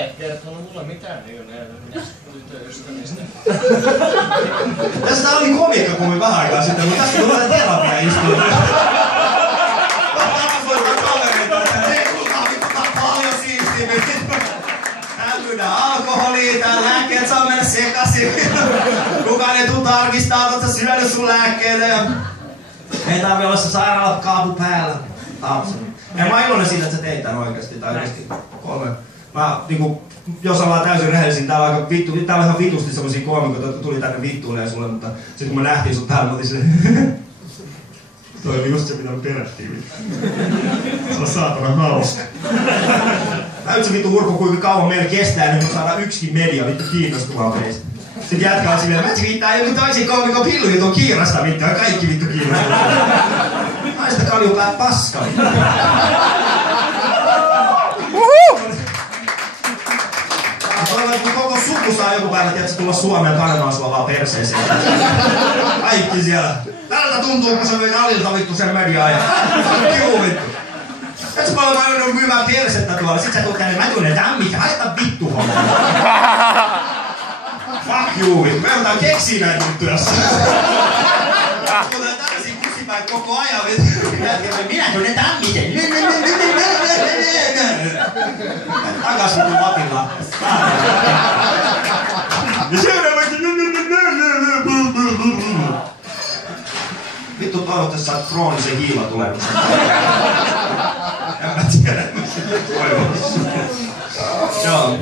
et kertonut mulle mitään tyttöystävistä. Tästä oli komiikkakuvi vähän aikaa sitten, mutta tästä tulee terapia istua. Paljon siistimmin. Myydään alkoholia, tää lääkkeet saa mennä sekaisin. Kukaan ei tuu tarkistaa, että oot syönyt sun lääkkeitä. Ei tarvii olla se sairaalakaapu päällä. Ja mä oon iloinen siitä, että sä teit tän oikeesti. Tai oikeesti 3. Mä niinku, jos ollaan täysin rehellisin, täällä on aika vittu, täällä on ihan vitusti semmosia koomikoita, jotka tuli tänne vittuilemaan sulle, mutta sit kun mä nähtiin sut päällä, mä otin silleen toi oli just se, mitä me perättiin. Se on saatana hauska. Näyt se vittu Urpo, kuinka kauan meillä kestää, niin me saadaan yksikin media vittu kiinnostuvaa meistä. Sitten jätkä on silleen, mä riittää joku toisin koomikon pillu, tuon kiirasta vittu, ja kaikki vittu kiinnostaa. Naista kaljupää paska vittu. Toivon, kun koko suku saa joku päivä, tiedätkö, tulla Suomeen panemaan sua vaan perseeseen. Kaikki siellä. Tältä tuntuu, kun sä veit Alilta vittu sen mediaa ja juu vittu. Katso paljon mä joudun myymään persettä tuolla, sit sä tuut tänne, mä tunnen tämmikä, haista vittu homma. Fuck you vittu, me joudutaan keksiä näitä juttuja. Tulee tällaisia kusipäin koko ajan vittu. Minä tunnen tämmisen. Takas vittu Matilla. Ja seuraavaksi. Vittu toivottavasti saat kroonisen hiilatulemisen. En mä tiedä. Toivottavasti. Joo.